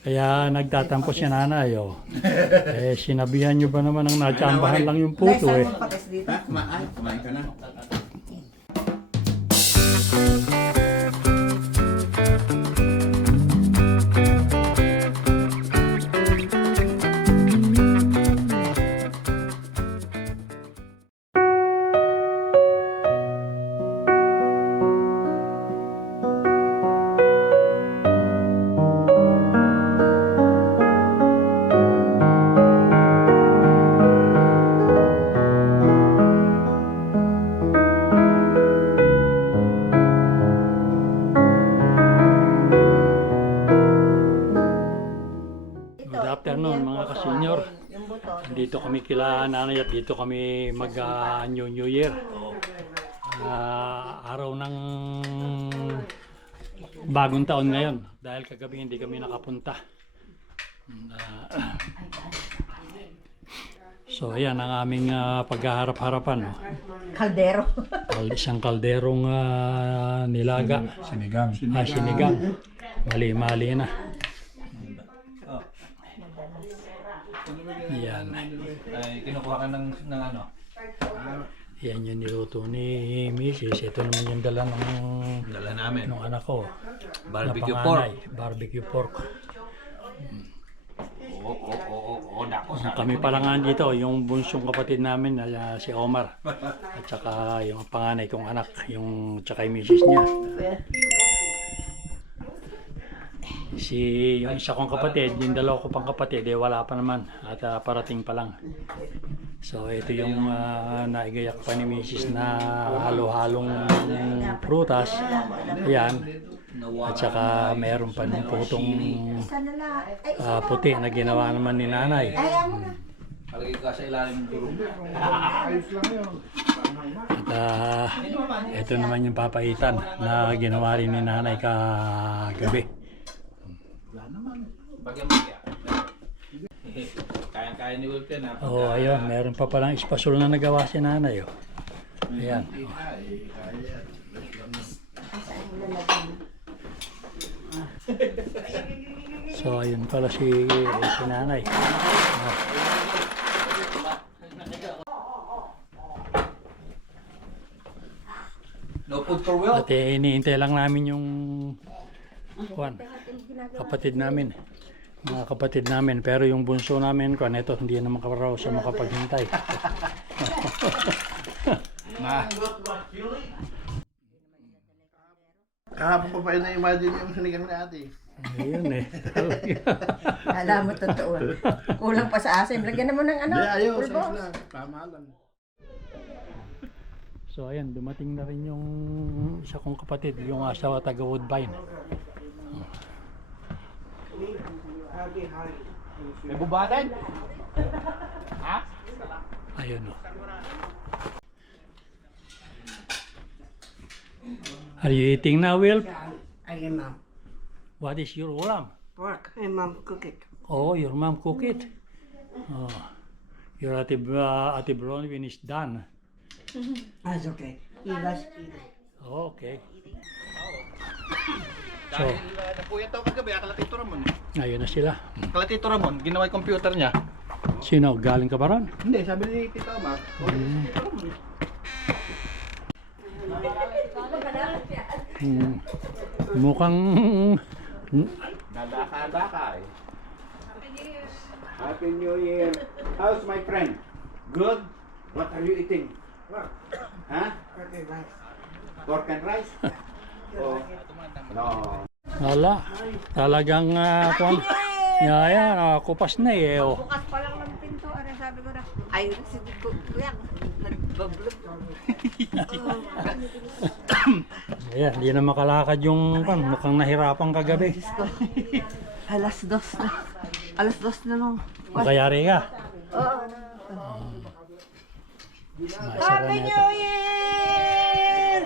Kaya nagtatampo si nanay, oh. Eh, sinabihan nyo ba naman ang natsambahan lang yung puto, eh. Kumain ka na. Good afternoon mga ka-senior. Dito kami kila nanay at dito kami mag New Year. Araw ng bagong taon ngayon dahil kagabi hindi kami nakapunta. So ayan ang aming paghaharap-harapan. Kaldero. Isang kalderong nilaga. Sinigang. Sinigang. Mali-mali na. Yan. Ay, kinukuha ka ng ano? Yan yung niluto ni Mrs. Ito naman yung dala Dala namin. ng anak ko. Barbecue na pork. panganay. Barbecue pork. Nako. Kami pala nga dito, yung bunsong kapatid namin si Omar. At saka yung panganay kong anak, yung tsaka yung Mrs. niya. Yung isa kong kapatid, yung dalawa ko pang kapatid, wala pa naman at parating pa lang. So ito yung naigayak pa ni Mrs. na halo-halong prutas. Ayan. At saka mayroon pa ng putong puti na ginawa naman ni nanay. Palagi ka sa ilalim ng durog. At ito naman yung papaitan na ginawa rin ni nanay kagabi. Bagyan mo kaya. Kaya ni Wilton ha. Oh, ayun, meron pa palang espasol na nagawa si nanay. Oh. Ayan. So, ayun pala si nanay. No food for Will. At iniintay lang namin yung kapatid namin. Mga kapatid namin. Pero yung bunso namin, ito, hindi naman raw siya makapaghintay. Kahapon pa pa yun na-imagine yung sinigang ni ate. Ayun eh. Alam mo, totoo. Kulang pa sa asim. Lagyan naman ng ano. Hindi, ayaw. pulbo. Sige lang. Tama lang. So ayan, dumating na rin yung isa kong kapatid, yung asawa taga Woodbine. May bubatan? Ha? Ayun o. Are you eating now, Will? I am mom. What is your ulam? Pork. And mom cook it. Oh, your mom cook it. Oh, your Ate Bronwyn is done. That's okay. He loves eating. Oh, okay. So, Dahil napuyat ako kagabi, Kalatito Ramon. ayun na sila. Kalatito Ramon, ginawa yung computer niya. Sino? Galing ka ba ron? Hindi, sabi ni Tito Omar. Mukhang Nadaka eh. Happy New Year. How's my friend? Good? What are you eating? Huh? Okay, rice. Pork and rice? Oh. No. wala. Talagang kupas na eh. Oh. Bukas pa lang ng pinto. Ano sabi ko na? Ay, si Kuya. Nagbablog. Ayan, hindi na makalakad yung mukhang nahirapan kagabi. Alas 2 na. Alas 2 na nung. Makayari ka. Oo. Happy New Year!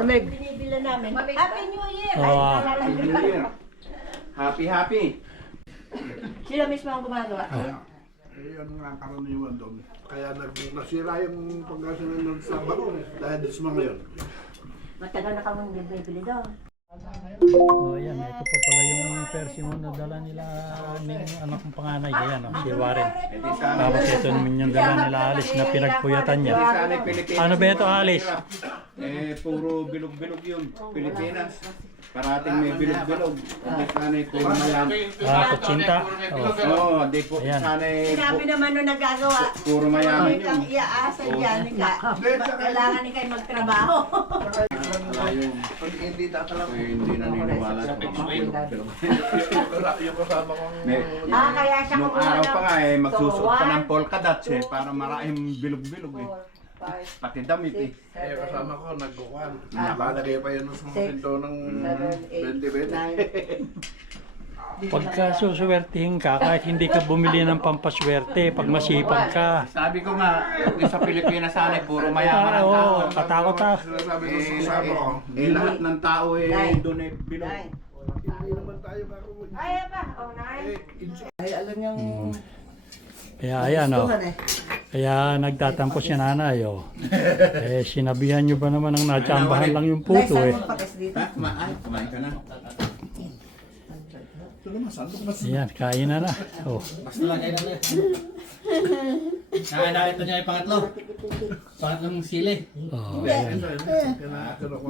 Lamig. Binibila namin. Happy New Year! Happy New Year. Happy. Sila mismo ang gumagawa. Eh, yun nga ang karaniwan doon. Kaya nasira yung pagkasunod sa bagong dahil sa mga yun. Matagal na kami bibili doon. Oh, ayan, ito pa pala yung persimmon na dala nila ng anak kong panganay. Ayan, si Warren. Hindi sana. Tapos ito naman yung dala nila Alice na pinagpuyatan niya. Hindi sana Pilipinas. Ano ba ito, Alice? Puro bilog-bilog yun. Pilipinas. Parating may bilog-bilog. Hindi sana puro mayaman. Kutsinta. Oh. Oo, hindi po Ayan. sana Sinabi naman nung nagagawa, puro mayaman huwag kang yun. iaasa dyan. Kailangan ni kayo magtrabaho. Wala yung Pag hindi tatala ko. hindi naniniwala sa mga bilog-bilog. Yung kasama kong... Kaya siya Nung kumuha araw ng- pa nga magsusuot ka ng So, polka dots para maraming bilog-bilog eh. 4, 5, Pati damit eh. Eh, 6, 7, kasama ko, nagkukuhan. Ah. Nakalagay pa yun sa mga Six, pinto ng 7, 8, 9. Pagka susuwertihin ka, kahit hindi ka bumili ng pampaswerte, pag masipag ka. Sabi ko nga, sa Pilipinas sana puro mayaman ang tao. Oo, katakot ka. Sabi ko sa kasama ko, Lahat ng tao doon eh bilog. 9. hindi naman tayo kakuha. Ay, ba? Oh, 9. Ay, alam niyang Kaya ayan o. gustuhan eh. Kaya nagtatampo si nanay o. Sinabihan nyo ba naman ang natsambahan lang yung puto eh. Pakas dito. Kumain ka na. Ito naman, saan ko mas... Ayan, kain na na. Oh. Nakita niya yung pangatlo. Pangatlong sili. Oh, ayan. Kinakano ko.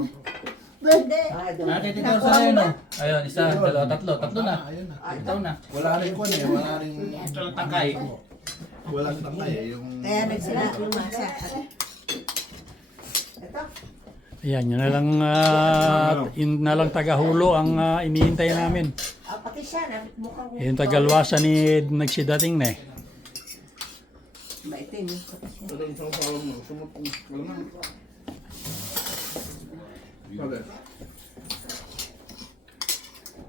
Nakita ito sa ayun o. Ayun, isa, dalawa, tatlo. Tatlo na. Ayun na. Ito na. Wala rin ko eh, wala rin... Ito lang tangkay. Wala rin tangkay eh, yung... Kaya nagsila yung masa. Ayan, yun na lang, yun na lang tagahulo ang iniintay namin. Pati siya, mukhang Yung tagalwasa ni nagsidating na eh. Maitim. Ito yung pang mo, sumutong. Wala na. Sabi.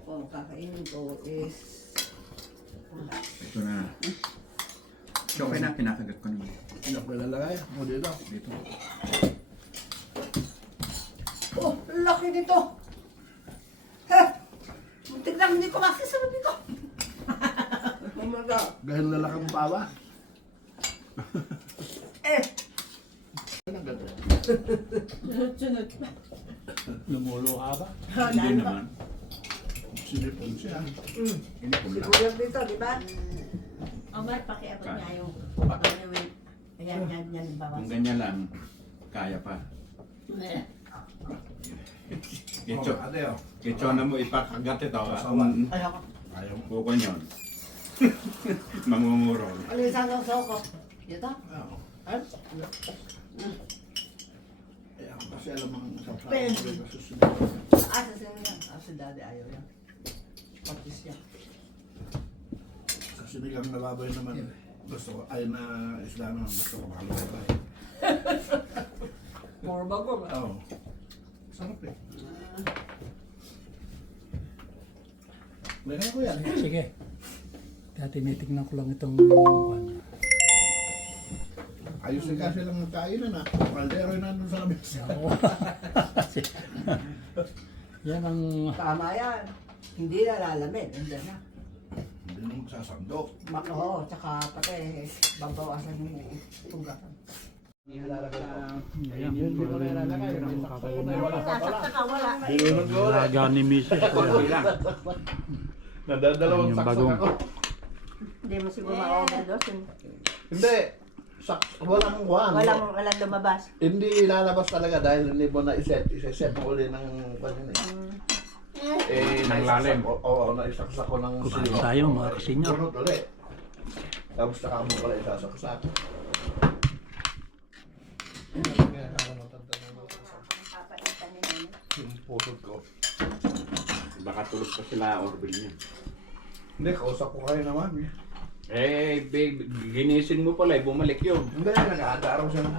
Oh, kakainin ko is... Ito na. Okay na, kinakagat ko naman. Hindi ako lalagay. O dito. Dito. Oh, laki nito! Ha! Muntik lang hindi ko makasama dito. Mamaga. Gahil lalaki ang pawa. Eh! Lumulo ka ba? Hindi naman. Sinipon siya. Siguro dito, di ba? Omar, pakiabot niya yung ayan, yan, bawas. Kung ganyan lang, kaya pa. Kecho, Ate oh. kecho na mo ipakagat ito. Sawan. Ayoko. Ayaw mo. Bukon yun. Mangungurol. Ano yung sasaw ko? Dito? Oo. Ay? Eh ako kasi alam ang sasawa Ben. ko rin susunod. Ah, sasaw yan. Ah, si daddy ayaw yan. Patis niya. Kasi biglang nababoy naman. Gusto ko, ay na isla naman. Gusto ko makalabay. More bago ba? Oo. Sarap eh. Lagay ko yan. Sige. Kaya tinitignan ko lang itong kwan. Ayos na kasi lang nagkainan na. Kaldero yun nandun sa labis. Oo. Yan ang Tama yan. Hindi na lalamin. Hindi na. Hindi na magsasandok. Oo, tsaka pati babawasan yung tugasan. ayan, Nasakta ka, wala. alaga ni Mrs. Nadadalawang Yung saksak bagong- ako. Hindi mo siguro ma-overdose. Hindi. Walang kuhan. Walang lumabas. Hindi ilalabas talaga dahil hindi mo na-iset. Iset mo uli ng panin eh. Eh, Ng lalim. Oo, naisaksak ko ng Kumain tayo mga kasenyor. Bunot ulit. Tapos saka mo pala isasaksak. Papaitan nila yun. Yung pusod ko. Baka tulog pa sila Orville niya. Hindi, kausap ko kayo naman eh. Eh, babe, ginising mo pala, bumalik yun. Hindi, nag-aadaraw siya ng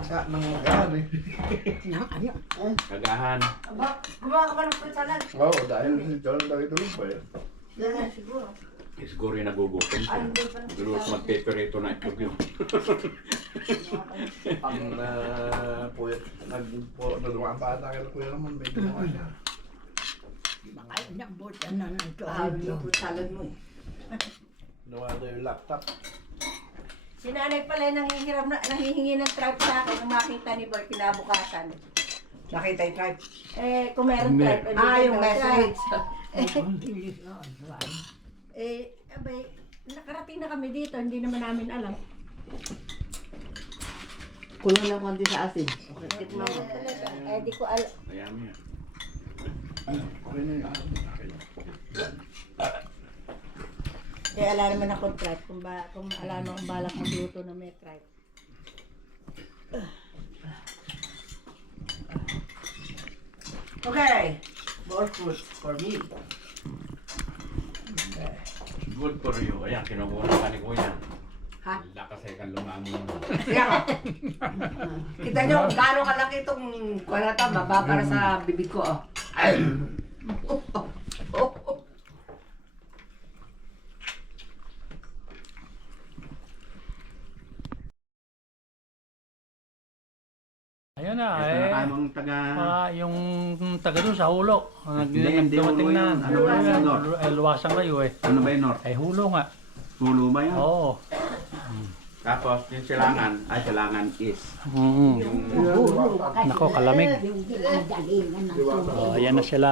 gaan eh. Kagahan. Aba, gumawa ka ba ng fruit salad? Oo, dahil si John tulog pa eh. Yan, siguro. Siguro yung nagugutom siya. Ay, hindi pa. Siguro magpeperito na itlog yun. Ang puyat, nagdumaan pa ata kay Kuya naman, may ginawa siya. Yung fruit salad mo eh. Ginawa daw yung laptop. Si nanay pala yung nahihingi ng tripe sa akin nung makita ni Boy kinabukasan. Nakita yung tribe. Kung meron May- type, Yung message. Abay, nakarating na kami dito, hindi naman namin alam. Kulang lang konti sa asin. Di ko alam. Ayan mo yan. Ala naman akong tripe, kung ala naman akong balak magluto na may tripe. Okay. More fruits for me. Good for you. Ayan, kinukuha ka ni Kuya. Ha? Lakas ay kang lumamon. Kaya, kita nyo, gaano kalaki itong kwanata, baba para sa bibig ko, oh. Ay! Ayan na, Ito na tamang taga... yung taga doon sa hulo. Hindi Dumating hulo na. yun. Ano ba yun, Nor? Luwasan kayo eh. Ano ba yun, Nor? Ay hulo nga. Tulo ba yan? Oo. Tapos yung silangan, silangan is. Nako, kalamig. Ayan na sila,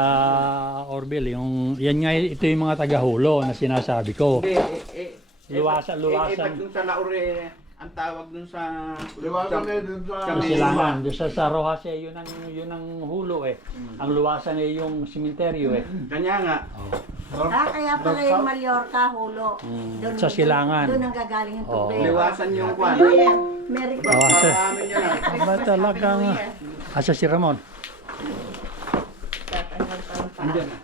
Orville. Yan nga, ito yung mga taga-hulo na sinasabi ko. Luwasan. Ba't yung sa Laure, ang tawag dun sa... Liwasan na dun sa... Yung silangan, doon sa Rojas eh, yun ang hulo eh. Ang luwasan eh yung simenteryo eh. Kanya nga. Kaya pala yung Mallorca, hulo. Sa silangan. Doon ang gagaling yung Oo. tubig. Liwasan yung kwan. Meron Amin yun ah. Ba talagang... Asa si Ramon? Andyan na.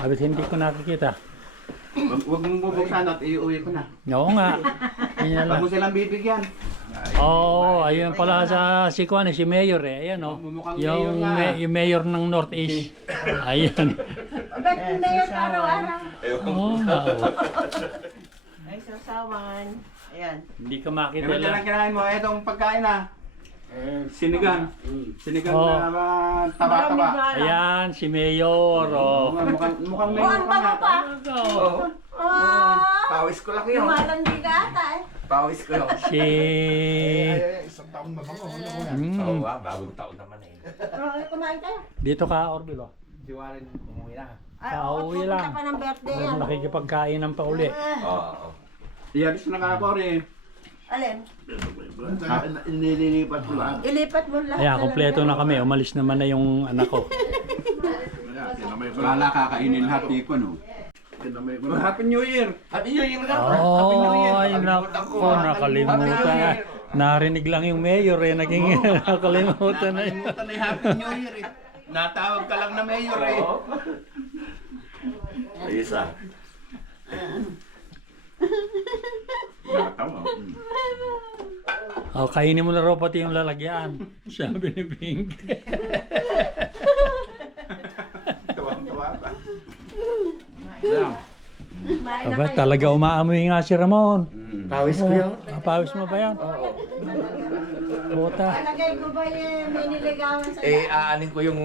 Abit hindi ko nakikita. Huwag mong bubuksan at iuwi ko na. Oo nga. Yan Huwag lang. mo silang bibigyan. Oo, ayun pala si Kwan, si Mayor eh. Ayan o. Mumukhang Yung, mayor nga. yung Mayor ng Northeast. Ayun. Ba't hindi yung araw-araw? Oo nga. Ay, sasawan. Ayan. Hindi ka makita Ito lang lang. kinain mo. Itong pagkain ah. Sinigang. Sinigang Oh. na taba-taba. Ayan, si Mayor. Oh. Mukhang may Ang bango pa. Oo. Pawis ko lang yun. Lumalandi ka ata eh. Pawis ko lang. Si... Isang taon na bango. Mm. Bagong taon naman eh. Kumain kayo. Dito ka, Orville. Oh. Si Warren umuwi na. Pauwi lang. Pupunta pa ng birthday yan. Nakikipagkain ng pauli. Oo. Iyalis na kakakori. Alin? Nililipat ko lang. Ilipat mo lahat. Ayan, kompleto na kami. Umalis naman na yung anak ko. Wala kakainin lahat ni ko no. Happy New Year! Happy New Year! Oh, ay nako, nakalimutan. Narinig lang yung Mayor eh. Naging nakalimutan na yun. Nakalimutan na yung Happy New Year eh. Natawag ka lang na Mayor eh. Ayos ah. Nakatawa. Oh, kainin mo na raw pati yung lalagyan. Sabi ni Pink. Tawang-tawa pa. Aba, talaga umaamoy nga si Ramon. Pawis ko yun. Pawis mo ba yan? Puta. Palagay ko ba yung may niligawan sa Aanin ko yung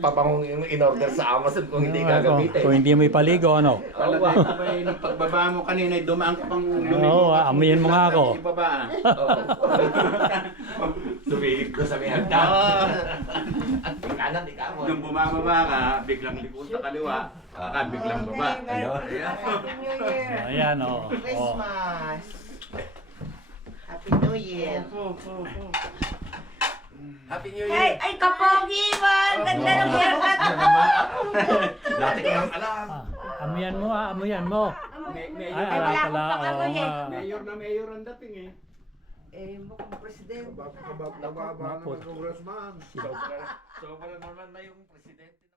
papangong yung in-order sa Amazon kung hindi gagamitin. Kung hindi mo ipaligo, ano? Palagay ko ba nung pagbaba mo kanina, dumaan ka pang lumigo. Oo, amuyin mo nga ako. Ibaba ah. Sumilip ko sa may hagdan. Kanan, di ka mo. Nung bumababa ka, biglang likod sa kaliwa, biglang baba. Ayun. Happy New Year. Ayan, oh. Oh. Christmas. Happy New Year. Happy New Ay, ay kapogi ba? Ganda ng haircut. Dati ko nang alam. Amuyan mo, amuyan mo. Ay, ala wala pala. akong Oo pakagoy eh. nga. Mayor na mayor ang dating eh. Mukhang presidente. Nababa naman ng congressman. So, wala naman na yung presidente.